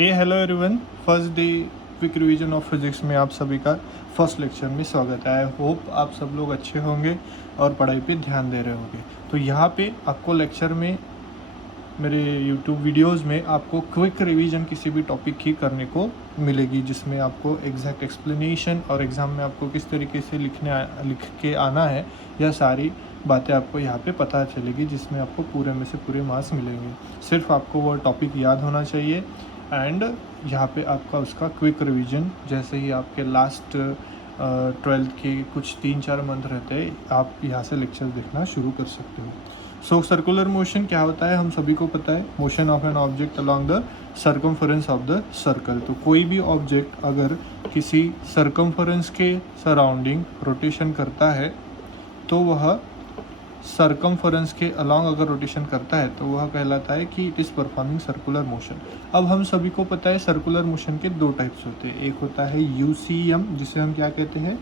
Hey hello everyone, first day quick revision of physics में आप सभी का फर्स्ट लेक्चर में स्वागत है। आई होप आप सब लोग अच्छे होंगे और पढ़ाई पे ध्यान दे रहे होंगे। तो यहाँ पे आपको लेक्चर में मेरे यूट्यूब वीडियोस में आपको क्विक रिवीजन किसी भी टॉपिक की करने को मिलेगी, जिसमें आपको एग्जैक्ट एक्सप्लेनेशन और एग्ज़ाम में आपको किस तरीके से लिख के आना है, यह सारी बातें आपको यहाँ पे पता चलेगी, जिसमें आपको पूरे में से पूरे मार्क्स मिलेंगे। सिर्फ आपको वो टॉपिक याद होना चाहिए एंड यहाँ पे आपका उसका क्विक रिवीजन, जैसे ही आपके लास्ट 12th के कुछ 3-4 मंथ रहते हैं, आप यहाँ से लेक्चर देखना शुरू कर सकते हो। सो सर्कुलर मोशन क्या होता है, हम सभी को पता है। Motion of an object along the circumference of the circle. तो कोई भी ऑब्जेक्ट अगर किसी सर्कमफरेंस के सराउंडिंग रोटेशन करता है तो वह सर्कमफरेंस के अलॉन्ग अगर रोटेशन करता है तो वह कहलाता है कि it is performing circular motion. अब हम सभी को पता है सर्कुलर मोशन के दो टाइप्स होते हैं। एक होता है यूसीएम, जिसे हम क्या कहते हैं,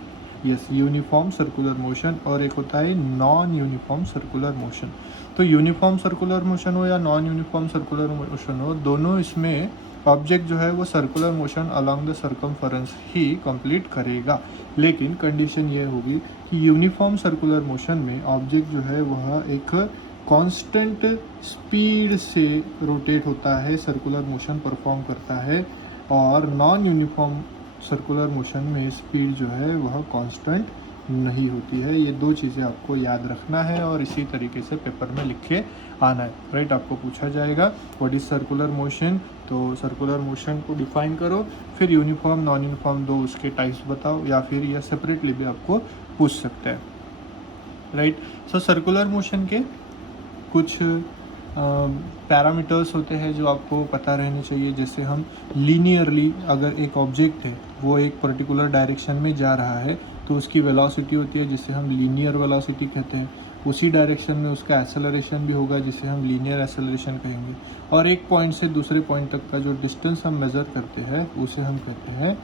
यस, यूनिफॉर्म सर्कुलर मोशन, और एक होता है नॉन यूनिफॉर्म सर्कुलर मोशन। तो यूनिफॉर्म सर्कुलर मोशन हो या नॉन यूनिफॉर्म सर्कुलर मोशन हो, दोनों इसमें ऑब्जेक्ट जो है वो circular motion along the circumference he complete करेगा। लेकिन कंडीशन ये होगी कि यूनिफॉर्म सर्कुलर मोशन में ऑब्जेक्ट जो है वह एक कांस्टेंट स्पीड से रोटेट होता है, सर्कुलर मोशन परफॉर्म करता है, और नॉन यूनिफॉर्म सर्कुलर मोशन में स्पीड जो है वह कांस्टेंट नहीं होती है। ये दो चीज़ें आपको याद रखना है और इसी तरीके से पेपर में लिख के आना है, राइट। आपको पूछा जाएगा व्हाट इज़ सर्कुलर मोशन, तो सर्कुलर मोशन को डिफाइन करो, फिर यूनिफॉर्म नॉन यूनिफॉर्म दो उसके टाइप्स बताओ, या फिर यह सेपरेटली भी आपको पूछ सकते हैं, राइट। सो सर्कुलर मोशन के कुछ पैरामीटर्स होते हैं जो आपको पता रहने चाहिए। जैसे हम लीनियरली, अगर एक ऑब्जेक्ट है वो एक पर्टिकुलर डायरेक्शन में जा रहा है तो उसकी वेलोसिटी होती है जिसे हम लीनियर वेलोसिटी कहते हैं। उसी डायरेक्शन में उसका एक्सेलरेशन भी होगा जिसे हम लीनियर एक्सेलरेशन कहेंगे। और एक पॉइंट से दूसरे पॉइंट तक का जो डिस्टेंस हम मेज़र करते हैं उसे हम कहते हैं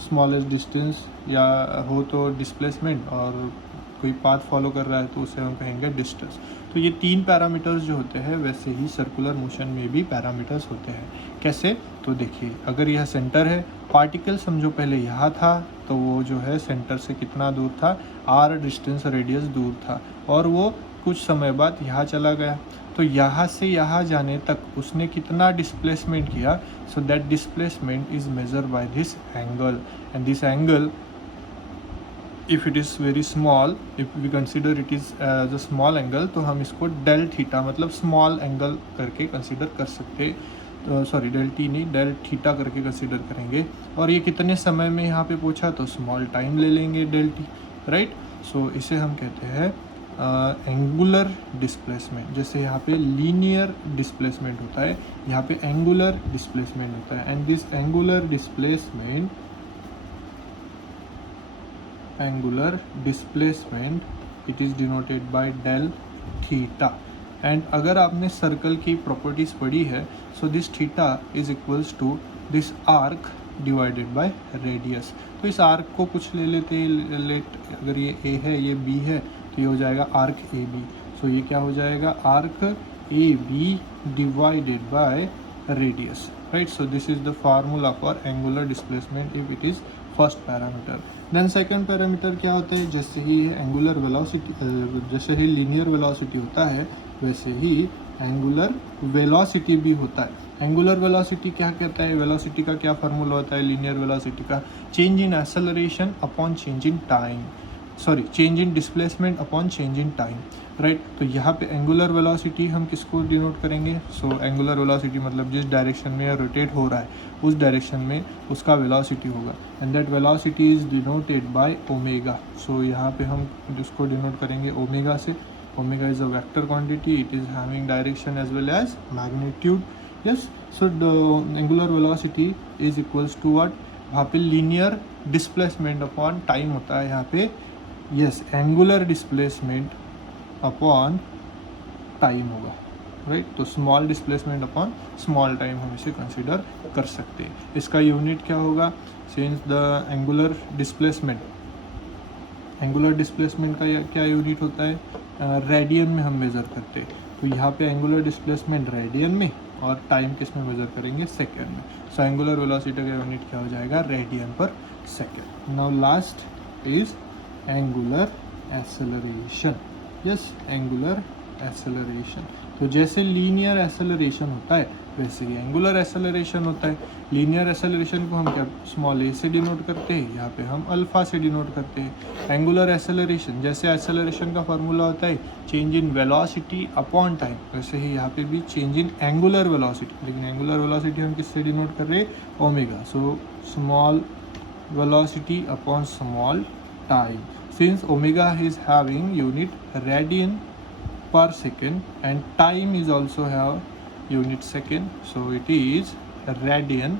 स्मॉलेस्ट डिस्टेंस, या हो तो डिस्प्लेसमेंट, और कोई पाथ फॉलो कर रहा है तो उसे हम कहेंगे डिस्टेंस। तो ये तीन पैरामीटर्स जो होते हैं, वैसे ही सर्कुलर मोशन में भी पैरामीटर्स होते हैं। कैसे, तो देखिए, अगर यह सेंटर है, पार्टिकल समझो पहले यहाँ था, तो वो जो है सेंटर से कितना दूर था, आर डिस्टेंस रेडियस दूर था, और वो कुछ समय बाद यहाँ चला गया। तो यहाँ से यहाँ जाने तक उसने कितना डिस्प्लेसमेंट किया, so that displacement is measure by this angle, and this angle if it is very small, if we consider it is as a small angle, तो हम इसको डेल थीटा मतलब स्मॉल एंगल करके कंसिडर कर सकते, sorry del T नहीं, del theta करके consider करेंगे। और ये कितने समय में यहाँ पे पूछा तो स्मॉल टाइम ले लेंगे डेल टी, राइट। सो इसे हम कहते हैं एंगुलर डिस्प्लेसमेंट। जैसे यहाँ पे लीनियर डिस्प्लेसमेंट होता है, यहाँ पे एंगुलर डिस्प्लेसमेंट होता है, and this angular displacement it is denoted by del theta. And अगर आपने सर्कल की प्रॉपर्टीज़ पढ़ी है, so this theta is equals to this arc divided by radius. तो इस आर्क को कुछ ले लेते हैं, अगर ये ए है ये बी है, तो ये हो जाएगा आर्क ए बी। सो ये क्या हो जाएगा, arc A B divided by radius, right. So this is the formula for angular displacement if it is first parameter. Then second parameter क्या होता है, जैसे ही एंगुलर वेलोसिटी, जैसे ही लीनियर वेलोसिटी होता है वैसे ही एंगुलर वेलोसिटी भी होता है। एंगुलर वेलोसिटी क्या कहता है, वेलोसिटी का क्या फार्मूला होता है लीनियर वेलोसिटी का, change in acceleration upon change in time, sorry change in displacement upon change in time, right. तो यहाँ पे एंगुलर वेलोसिटी हम किसको डिनोट करेंगे, सो एंगुलर वेलोसिटी मतलब जिस डायरेक्शन में रोटेट हो रहा है उस डायरेक्शन में उसका वेलोसिटी होगा, and that velocity is denoted by omega. So यहाँ पे हम जिसको डिनोट करेंगे ओमेगा से। Omega is a vector quantity, it is having direction as well as magnitude, yes. So the angular velocity is equals to what, वहाँ पे linear displacement upon time होता है, यहाँ पे yes angular displacement upon time होगा, right. तो small displacement upon small time हम इसे कंसिडर कर सकते हैं। इसका यूनिट क्या होगा, सिंस द एंगुलर डिस्प्लेसमेंट का क्या यूनिट होता है, रेडियन में हम मेज़र करते हैं। तो यहाँ पे एंगुलर डिस्प्लेसमेंट रेडियन में और टाइम किस में मेजर करेंगे, सेकेंड में। सो एंगुलर वेलोसिटी का यूनिट क्या हो जाएगा, रेडियन पर second. Now last is angular acceleration. Yes, angular acceleration. तो जैसे लीनियर एक्सेलरेशन होता है वैसे ही एंगुलर एक्सेलरेशन होता है। लीनियर एक्सेलरेशन को हम क्या स्मॉल ए से डिनोट करते हैं, यहाँ पे हम अल्फा से डिनोट करते हैं। एंगुलर एक्सेलरेशन, जैसे एक्सेलरेशन का फॉर्मूला होता है change in velocity upon time, वैसे ही यहाँ पे भी चेंज इन एंगुलर वेलोसिटी। लेकिन एंगुलर वेलोसिटी हम किससे डिनोट कर रहे हैं, omega. So small velocity upon small time, since omega is having unit radian per second and time is also have unit second, so it is radian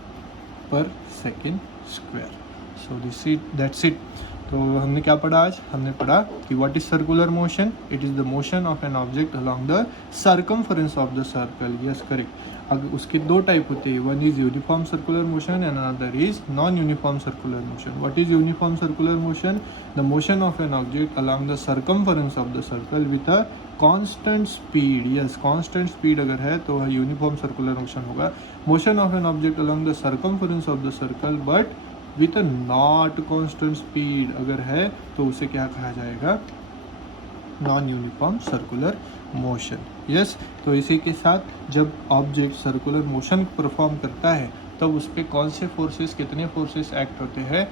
per second square. So that's it. तो हमने क्या पढ़ा आज, हमने पढ़ा कि what is circular motion, it is the motion of an object along the circumference of the circle. Yes correct. अब उसके दो टाइप होते हैं, one is uniform circular motion and another is non uniform circular motion. What is uniform circular motion, the motion of an object along the circumference of the circle with a constant speed. Yes, constant speed अगर है तो वह uniform circular motion होगा। Motion of an object along the circumference of the circle but with a not constant speed अगर है तो उसे क्या कहा जाएगा, non uniform circular motion. Yes, तो इसी के साथ जब ऑब्जेक्ट सर्कुलर मोशन परफॉर्म करता है तब उस पर कौन से फोर्सेस, कितने फोर्सेस एक्ट होते हैं,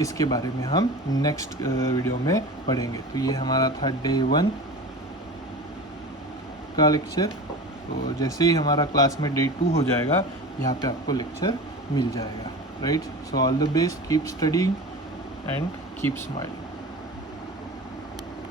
इसके बारे में हम नेक्स्ट वीडियो में पढ़ेंगे। तो ये हमारा था डे 1 का लेक्चर। तो जैसे ही हमारा क्लास में डे 2 हो जाएगा यहाँ पे आपको लेक्चर मिल जाएगा, right. So all the best, keep studying and keep smiling.